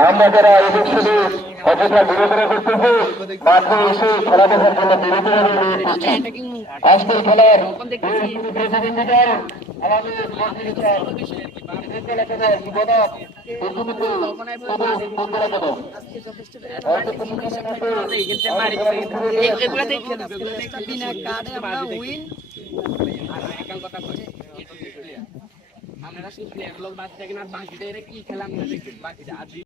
আমরা যারা এদের শুধু অযথা বিরোধনা করতেছি মাঠে এসে খেলা দেখার জন্য বিরোধনা আজকের খেলার প্রতিনিধিদল আমরা লোক বাচ্চা কিনা বাকিটা কি খেলা